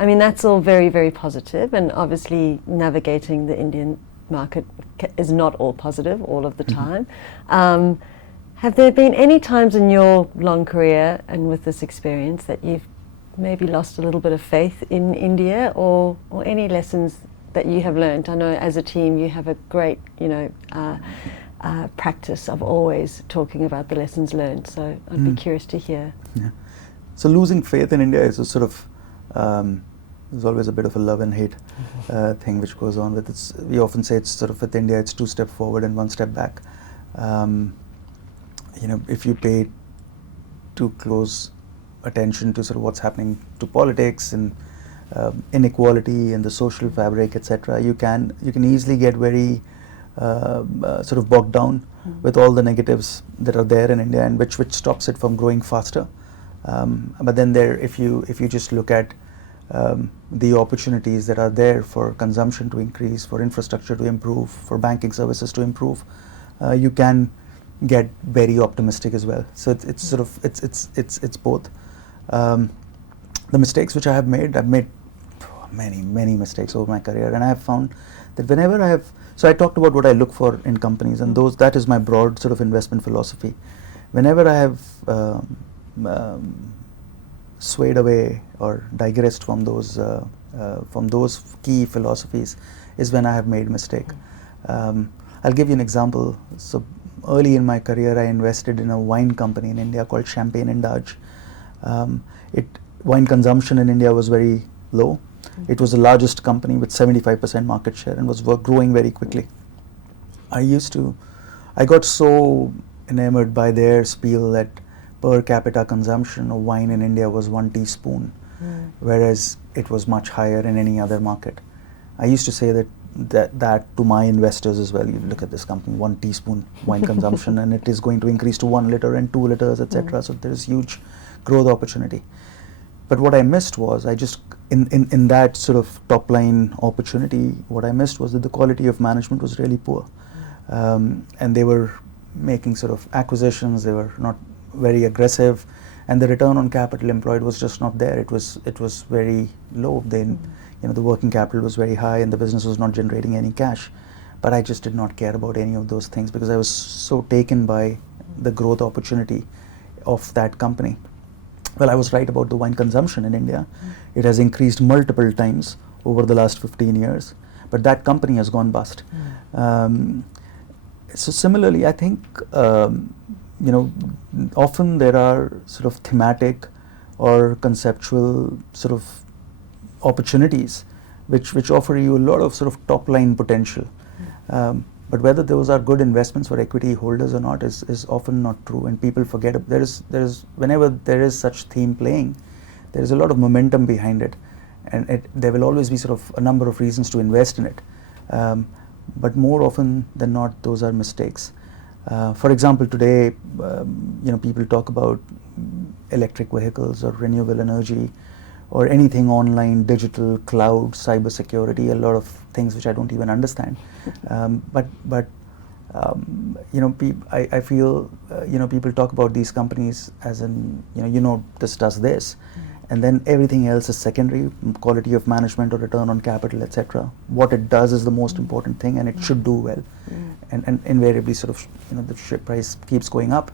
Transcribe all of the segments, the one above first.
I mean, that's all very, very positive, and obviously navigating the Indian market is not all positive all of the time. Have there been any times in your long career and with this experience that you've maybe lost a little bit of faith in India, or any lessons that you have learned? I know as a team you have a great, practice of always talking about the lessons learned. So I'd be curious to hear. Yeah. So losing faith in India is a sort of, there's always a bit of a love and hate thing which goes on with it. We often say it's sort of with India, it's 2 steps forward and 1 step back. If you pay too close attention to sort of what's happening to politics and inequality and the social fabric, etc., you can easily get very sort of bogged down with all the negatives that are there in India, and which stops it from growing faster. But then if you just look at the opportunities that are there for consumption to increase, for infrastructure to improve, for banking services to improve, you can get very optimistic as well. So it's sort of it's both. The mistakes which I've made many mistakes over my career, and I have found that whenever I have, so I talked about what I look for in companies, and that is my broad sort of investment philosophy. Whenever I have swayed away or digressed from those key philosophies is when I have made mistake. I'll give you an example. So early in my career, I invested in a wine company in India called Champagne and Dodge. Wine consumption in India was very low. It was the largest company with 75% market share and was growing very quickly. I got so enamored by their spiel that per capita consumption of wine in India was 1 teaspoon, whereas it was much higher in any other market. I used to say that to my investors as well. You look at this company, 1 teaspoon wine consumption, and it is going to increase to 1 liter and 2 liters, etc. So there is huge growth opportunity. But what I missed was, in that sort of top line opportunity, what I missed was that the quality of management was really poor. And they were making sort of acquisitions, they were not very aggressive, and the return on capital employed was just not there. It was very low. The working capital was very high and the business was not generating any cash. But I just did not care about any of those things because I was so taken by the growth opportunity of that company. Well, I was right about the wine consumption in India. It has increased multiple times over the last 15 years, but that company has gone bust. So similarly, I think often there are sort of thematic or conceptual sort of opportunities which offer you a lot of sort of top line potential. But whether those are good investments for equity holders or not is often not true, and people forget. Whenever there is such theme playing, there is a lot of momentum behind it, and there will always be sort of a number of reasons to invest in it. But more often than not, those are mistakes. For example, today, people talk about electric vehicles or renewable energy, or anything online, digital, cloud, cyber security, a lot of things which I don't even understand. I feel, people talk about these companies as in, this does this, and then everything else is secondary, quality of management or return on capital, etc. What it does is the most important thing, and it should do well. And invariably sort of, the share price keeps going up.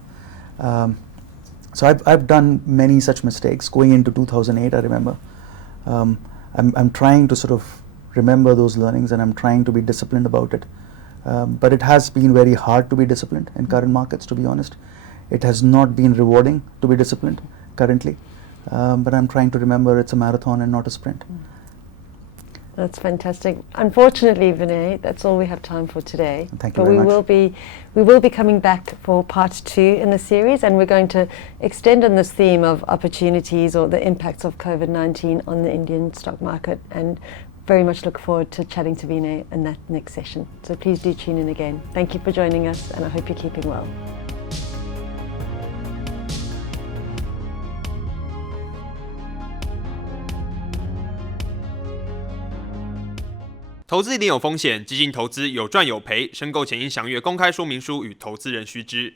So I've done many such mistakes. Going into 2008, I remember, I'm trying to sort of remember those learnings, and I'm trying to be disciplined about it. But it has been very hard to be disciplined in current markets, to be honest. It has not been rewarding to be disciplined currently. But I'm trying to remember it's a marathon and not a sprint. That's fantastic. Unfortunately, Vinay, that's all we have time for today. Thank you very much. We will be coming back for part 2 in the series, and we're going to extend on this theme of opportunities or the impacts of COVID-19 on the Indian stock market, and very much look forward to chatting to Vinay in that next session. So please do tune in again. Thank you for joining us, and I hope you're keeping well.投资一定有风险，基金投资有赚有赔，申购前应详阅公开说明书与投资人须知。